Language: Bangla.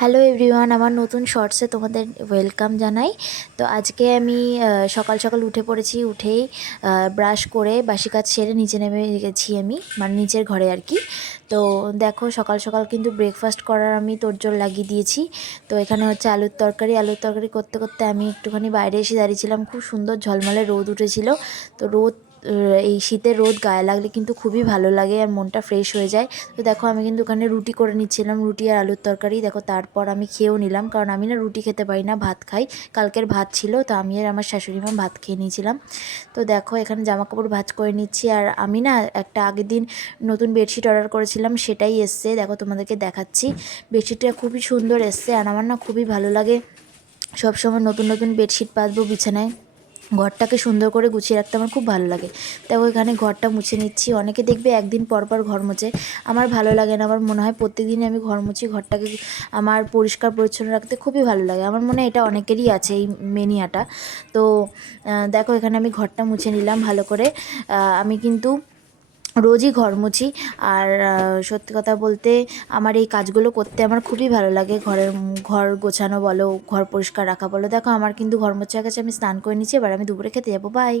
হ্যালো এভরিওয়ান, আমার নতুন শর্টসে তোমাদের ওয়েলকাম জানাই। তো আজকে আমি সকাল সকাল উঠে পড়েছি। উঠেই ব্রাশ করে বাসি কাজ সেরে নিচে নেমে গেছি আমি, মানে নিচের ঘরে আর কি। তো দেখো সকাল সকাল কিন্তু ব্রেকফাস্ট করার আমি তোড়জোড় লাগিয়ে দিয়েছি। তো এখানে হচ্ছে আলুর তরকারি করতে করতে আমি একটুখানি বাইরে এসে দাঁড়িয়েছিলাম। খুব সুন্দর ঝলমলে রোদ উঠেছিল। তো এই শীতের রোদ গায়ে লাগলে কিন্তু খুবই ভালো লাগে আর মনটা ফ্রেশ হয়ে যায়। তো দেখো আমি কিন্তু ওখানে রুটি করে নিচ্ছিলাম, রুটি আর আলুর তরকারি। দেখো তারপর আমি খেয়েও নিলাম, কারণ আমি না রুটি খেতে পারি না, ভাত খাই। কালকের ভাত ছিল, তো আমি আর আমার শাশুড়ি মা ভাত খেয়ে নিয়েছিলাম। তো দেখো এখানে জামাকাপড় ভাঁজ করে নিচ্ছি। আর আমি না একটা আগের দিন নতুন বেডশিট অর্ডার করেছিলাম, সেটাই এসছে। দেখো তোমাদেরকে দেখাচ্ছি, বেডশিটটা খুবই সুন্দর এসছে। আর আমার না খুবই ভালো লাগে সবসময় নতুন নতুন বেডশিট পাতবো বিছানায়, ঘরটাকে সুন্দর করে গুছিয়ে রাখতে আমার খুব ভালো লাগে। দেখো এখানে ঘরটা মুছে নিচ্ছি। অনেকে দেখবে একদিন পর পর ঘর মোছে, আমার ভালো লাগে না। আমার মনে হয় প্রত্যেক দিনই আমি ঘর মুছি, ঘরটাকে আমার পরিষ্কার পরিচ্ছন্ন রাখতে খুবই ভালো লাগে। আমার মনে হয় এটা অনেকেরই আছে এই মেনিয়াটা। তো দেখো এখানে আমি ঘরটা মুছে নিলাম ভালো করে। আমি কিন্তু রোজই ঘর মুছি। আর সত্যি কথা বলতে আমার এই কাজগুলো করতে আমার খুবই ভালো লাগে। ঘর গোছানো বলো, ঘর পরিষ্কার রাখা বলো। দেখো আমার কিন্তু ঘর মোছা গেছে, আমি স্নান করে নিচ্ছি। এবার আমি দুপুরে খেতে যাবো। বাই।